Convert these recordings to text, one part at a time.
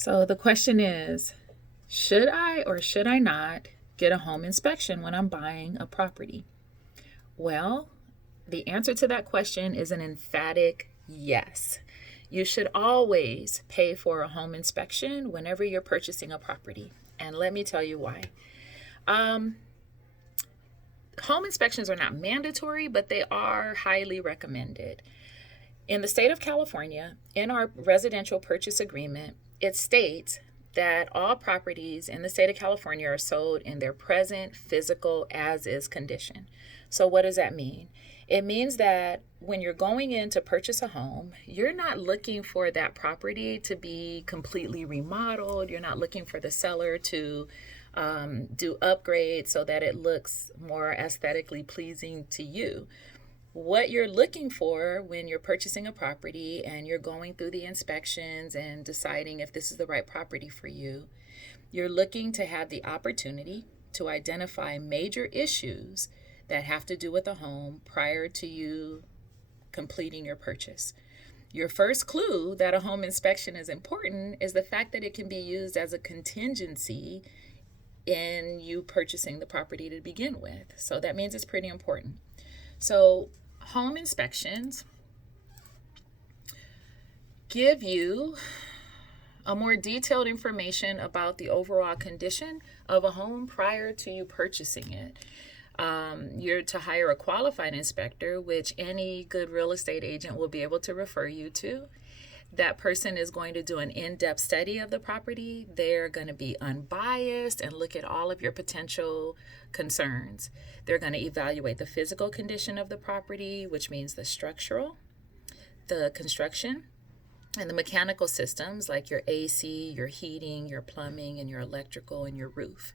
So the question is, should I or should I not get a home inspection when I'm buying a property? Well, the answer to that question is an emphatic yes. You should always pay for a home inspection whenever you're purchasing a property. And let me tell you why. Um, Home inspections are not mandatory, but they are highly recommended. In the state of California, in our residential purchase agreement, it states that all properties in the state of California are sold in their present physical as is condition. So, what does that mean? It means that when you're going in to purchase a home, you're not looking for that property to be completely remodeled. You're not looking for the seller to do upgrades so that it looks more aesthetically pleasing to you. What you're looking for when you're purchasing a property and you're going through the inspections and deciding if this is the right property for you, you're looking to have the opportunity to identify major issues that have to do with the home prior to you completing your purchase. Your first clue that a home inspection is important is the fact that it can be used as a contingency in you purchasing the property to begin with. So that means it's pretty important. So home inspections give you a more detailed information about the overall condition of a home prior to you purchasing it. You're to hire a qualified inspector, which any good real estate agent will be able to refer you to. That person is going to do an in-depth study of the property. They're going to be unbiased and look at all of your potential concerns. They're going to evaluate the physical condition of the property, which means the structural, the construction, and the mechanical systems like your AC, your heating, your plumbing, and your electrical and your roof.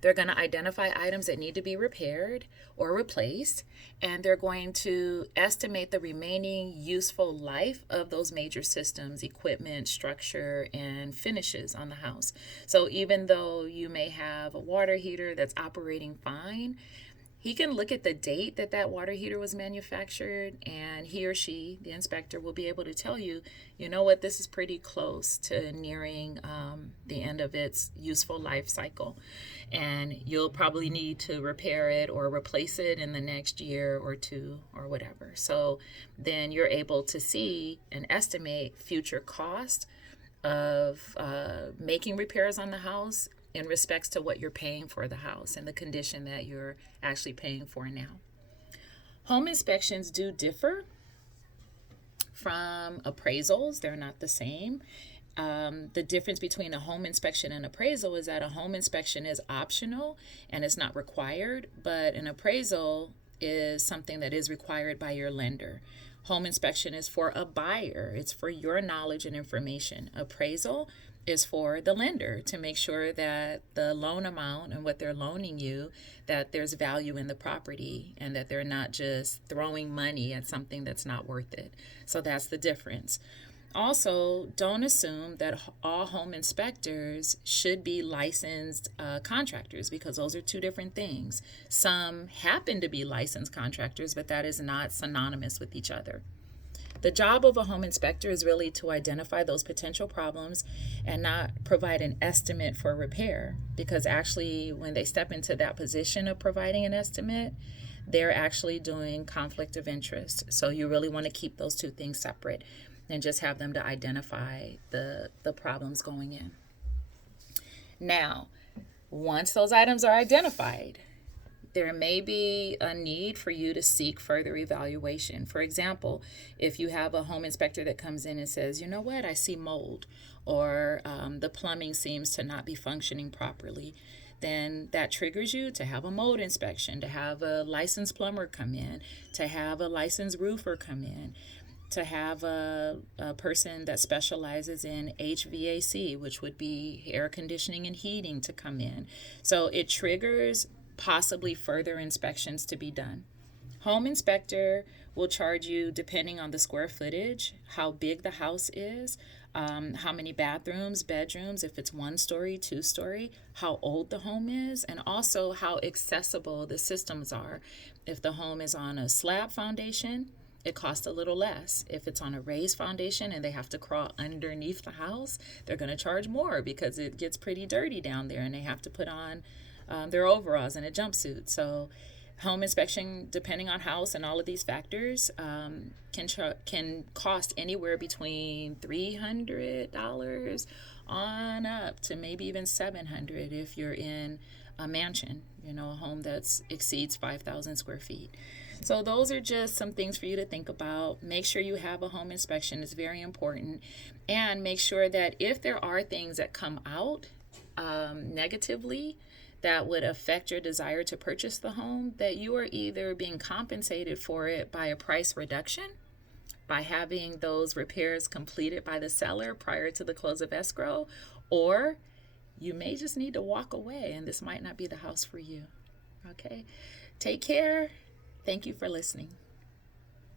They're going to identify items that need to be repaired or replaced, and they're going to estimate the remaining useful life of those major systems, equipment, structure, and finishes on the house. So even though you may have a water heater that's operating fine, he can look at the date that that water heater was manufactured, and he or she, the inspector, will be able to tell you, you know what, this is pretty close to nearing the end of its useful life cycle. And you'll probably need to repair it or replace it in the next year or two or whatever. So then you're able to see and estimate future cost of making repairs on the house in respects to what you're paying for the house and the condition that you're actually paying for now. Home inspections do differ from appraisals. They're not the same. The difference between a home inspection and appraisal is that a home inspection is optional and it's not required, but an appraisal is something that is required by your lender. Home inspection is for a buyer. It's for your knowledge and information. Appraisal is for the lender to make sure that the loan amount and what they're loaning you, that there's value in the property and that they're not just throwing money at something that's not worth it. So that's the difference. Also, don't assume that all home inspectors should be licensed contractors, because those are two different things. Some happen to be licensed contractors, but that is not synonymous with each other. The job of a home inspector is really to identify those potential problems and not provide an estimate for repair, because actually when they step into that position of providing an estimate, they're actually doing conflict of interest. So you really want to keep those two things separate and just have them to identify the problems going in. Now, once those items are identified, there may be a need for you to seek further evaluation. For example, if you have a home inspector that comes in and says, you know what, I see mold, or the plumbing seems to not be functioning properly, then that triggers you to have a mold inspection, to have a licensed plumber come in, to have a licensed roofer come in, to have a person that specializes in HVAC, which would be air conditioning and heating, to come in. So it triggers possibly further inspections to be done. Home inspector will charge you depending on the square footage, how big the house is, how many bathrooms, bedrooms, if it's 1-story, 2-story, how old the home is, and also how accessible the systems are. If the home is on a slab foundation, it costs a little less. If it's on a raised foundation and they have to crawl underneath the house, they're going to charge more because it gets pretty dirty down there and they have to put on their overalls and a jumpsuit. So home inspection, depending on house and all of these factors, can cost anywhere between $300 on up to maybe even $700 if you're in a mansion, a home that exceeds 5,000 square feet. So those are just some things for you to think about. Make sure you have a home inspection. It's very important. And make sure that if there are things that come out negatively that would affect your desire to purchase the home, that you are either being compensated for it by a price reduction, by having those repairs completed by the seller prior to the close of escrow, or you may just need to walk away and this might not be the house for you. Okay? Take care. Thank you for listening.